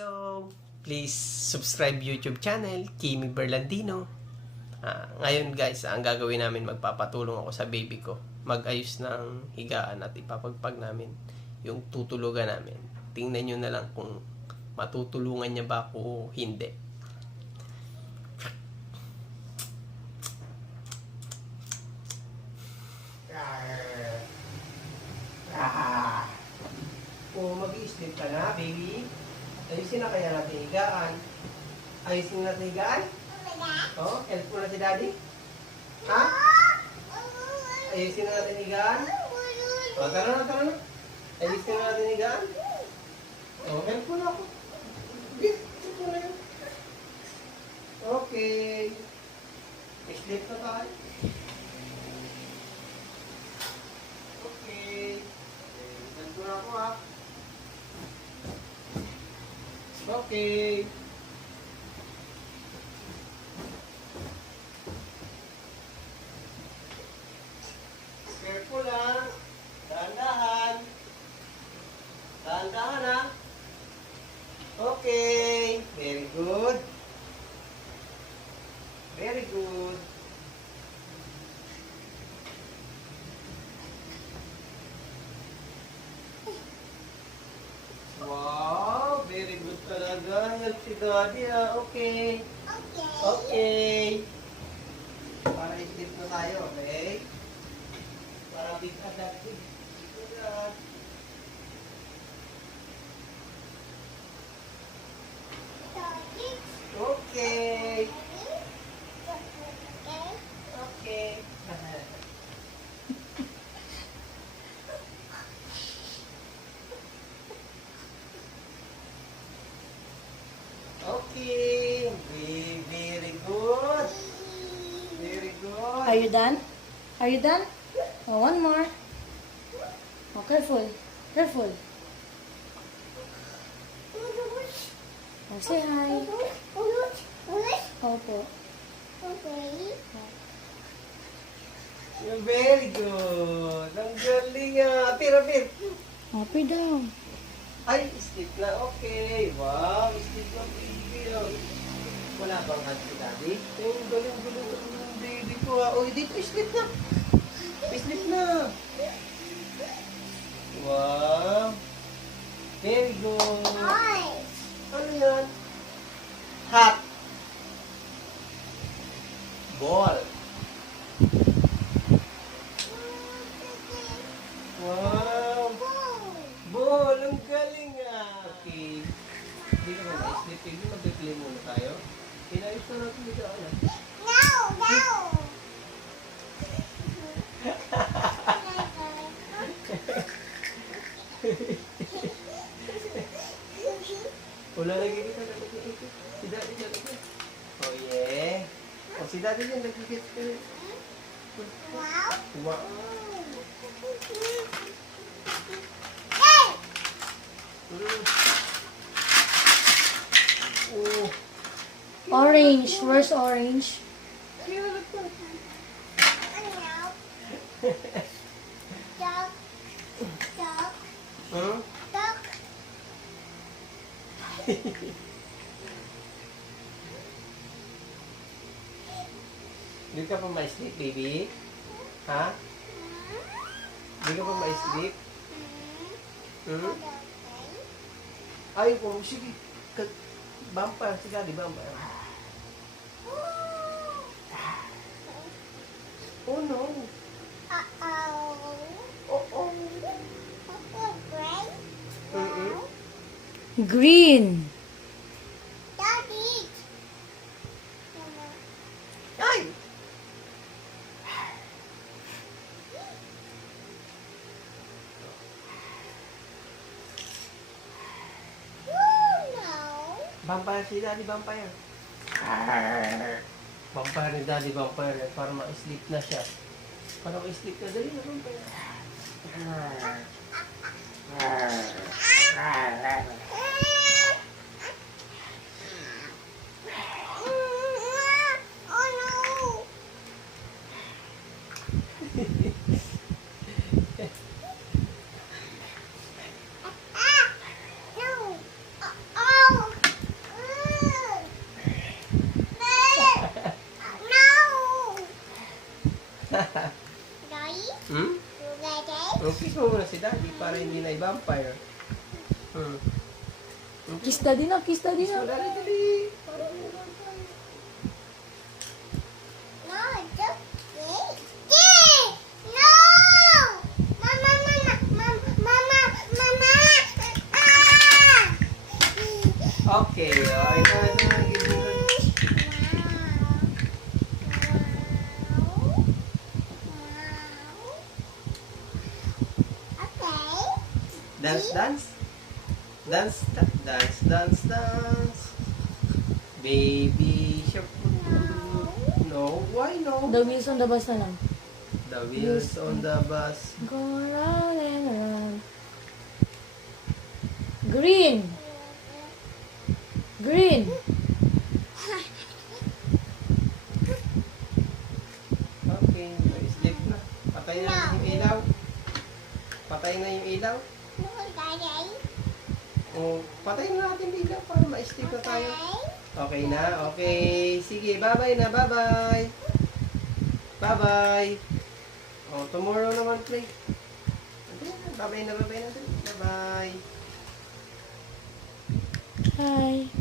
Hello! Please subscribe YouTube channel, Kimi Berlandino. Ngayon guys, ang gagawin namin, magpapatulong ako sa baby ko. Mag-ayos ng higaan at ipapagpag namin yung tutulugan namin. Tingnan nyo na lang kung matutulungan niya ba ako o hindi. Kung mag-i-sleep ka na, baby, ayusin na kaya natin higaan. Ayusin natin higaan? Oh, help mo na si daddy? Ha? Ayusin na natin higaan? Oh, tara na. Ayusin na natin higaan? Oh, help mo na ako. Help mo na yun. Okay. Sleep na tayo. Okay. Help mo na ako ha. Okay. Careful lang. Dahan-dahan. Dahan-dahan ha. Okay. Very good. Very good. Wow, very good talaga. Help si daddy ah. Okay. Okay. Para i-sleep na tayo, okay? Para big adaptive. Okay. Okay. Okay. Very good. Very good. Are you done? Are you done? Oh, one more. Oh, careful. Careful. Oh, say hi. Opo. You're very good. Ang galing ah. Apir. Happy daw. Ay, sleep na. Okay. Wow, sleep na baby. Wala bang hand si daddy? Ang galing ng baby ko ah. Oh, dito, sleep na. Sleep na. Wow. Very good. Ano yan? Hot. Ball. Wow. Ball. Ang galing ah. Okay. Hindi ka ba na-sleep? Hindi mag-play muna tayo. Inayos na natin dito. Ano? Wala lagi kita. Si daddy dyan. Oh yeah. Oh, si daddy dyan. Nagkikit. Wow. Oh. Orange. Where's orange? Huh? Hindi ka pa ma-sleep, baby? Ha? Hindi ka pa ma-sleep? Hmm? Ay, oh, sige. Vampire, si daddy, vampire. Oh, no. Oh. Mm-mm. Green. Ay! Vampire si daddy, vampire. Vampire ni daddy, vampire. Para ma-sleep na siya. Para ma-sleep na dali na vampire. Queen ay vampire. Kiss daddy na, kiss daddy So, na. dali. Parang may vampire. Okay, ito. Dance. Baby shark. No, why no? The wheels on the bus na lang. The wheels on the bus. Go round and around. Green. Green. Okay, sleep na. Patay na yung ilaw. Patay na yung ilaw. O, patay na natin yung ilaw para ma-sleep na tayo. Okay na, okay. Sige, bye-bye na, bye-bye. Bye-bye. O, tomorrow naman play. Bye-bye na. Bye-bye. Hi.